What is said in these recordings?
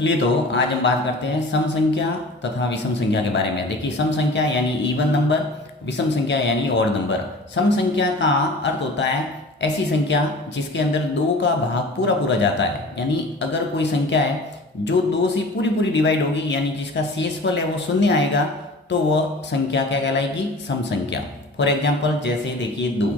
चलिए तो आज हम बात करते हैं सम संख्या तथा विषम संख्या के बारे में। देखिए सम संख्या यानी इवन नंबर, विषम संख्या यानी ऑड नंबर। सम संख्या का अर्थ होता है ऐसी संख्या जिसके अंदर दो का भाग पूरा पूरा जाता है। यानी अगर कोई संख्या है जो दो से पूरी पूरी डिवाइड होगी, यानी जिसका शेषफल है वो शून्य आएगा, तो वह संख्या क्या कहलाएगी? सम संख्या। फॉर एग्जाम्पल जैसे देखिए 2,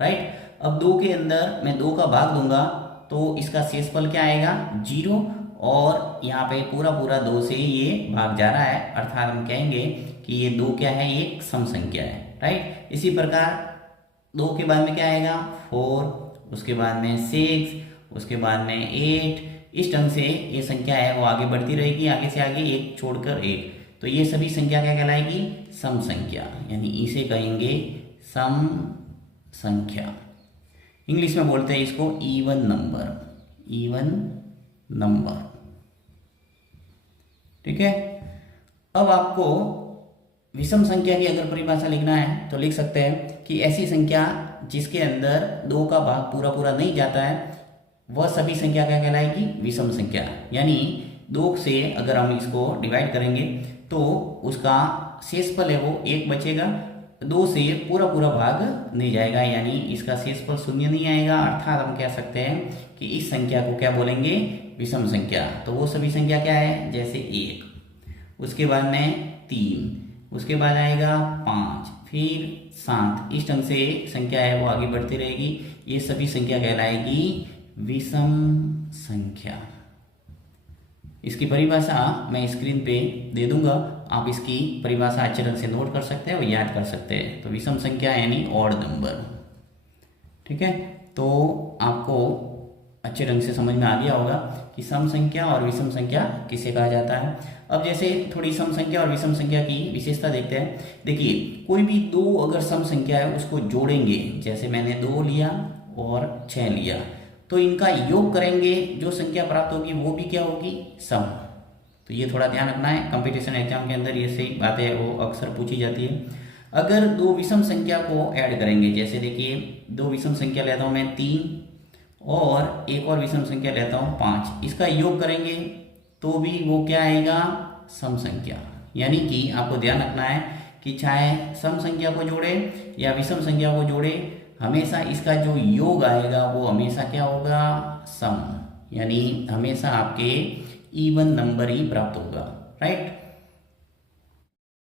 राइट। अब 2 के अंदर मैं 2 का भाग दूंगा तो इसका शेषफल क्या आएगा? 0, और यहाँ पे पूरा पूरा 2 से ये भाग जा रहा है, अर्थात हम कहेंगे कि ये 2 क्या है? एक सम संख्या है, राइट। इसी प्रकार 2 के बाद में क्या आएगा? 4, उसके बाद में 6, उसके बाद में 8। इस ढंग से ये संख्या है वो आगे बढ़ती रहेगी, आगे से आगे एक छोड़कर एक। तो ये सभी संख्या क्या कहलाएगी? सम संख्या, यानी इसे कहेंगे सम संख्या। इंग्लिश में बोलते हैं इसको इवन नंबर, इवन नंबर। ठीक है। अब आपको विषम संख्या की अगर परिभाषा लिखना है तो लिख सकते हैं कि ऐसी संख्या जिसके अंदर 2 का भाग पूरा पूरा नहीं जाता है, वह सभी संख्या क्या कहलाएगी? विषम संख्या। यानी 2 से अगर हम इसको डिवाइड करेंगे तो उसका शेषफल है वो 1 बचेगा, 2 से पूरा पूरा भाग नहीं जाएगा, यानी इसका शेषफल शून्य नहीं आएगा। अर्थात हम कह सकते हैं कि इस संख्या को क्या बोलेंगे? विषम संख्या। तो वो सभी संख्या क्या है? जैसे 1, उसके बाद में 3, उसके बाद आएगा 5, फिर 7। इस ढंग से संख्या है वो आगे बढ़ती रहेगी। ये सभी संख्या कहलाएगी विषम संख्या। इसकी परिभाषा मैं स्क्रीन पे दे दूंगा, आप इसकी परिभाषा अच्छे ढंग से नोट कर सकते हैं और याद कर सकते हैं। तो विषम संख्या यानी ऑड नंबर। ठीक है, तो आपको अच्छे ढंग से समझ में आ गया होगा कि सम संख्या और विषम संख्या किसे कहा जाता है। अब जैसे थोड़ी सम संख्या और विषम संख्या की विशेषता देखते हैं। देखिए कोई भी 2 अगर सम संख्या है उसको जोड़ेंगे, जैसे मैंने 2 लिया और 6 लिया, तो इनका योग करेंगे, जो संख्या प्राप्त होगी वो भी क्या होगी? सम। तो ये थोड़ा ध्यान रखना है, कंपटीशन एग्जाम के अंदर ये सही बातें वो अक्सर पूछी जाती है। अगर 2 विषम संख्या को ऐड करेंगे, जैसे देखिए 2 विषम संख्या लेता हूँ मैं 3 और एक और विषम संख्या लेता हूँ 5, इसका योग करेंगे तो भी वो क्या आएगा? सम संख्या। यानी कि आपको ध्यान रखना है कि चाहे सम संख्या को जोड़े या विषम संख्या को जोड़े, हमेशा इसका जो योग आएगा वो हमेशा क्या होगा? सम। यानी हमेशा आपके इवन नंबर ही प्राप्त होगा, राइट।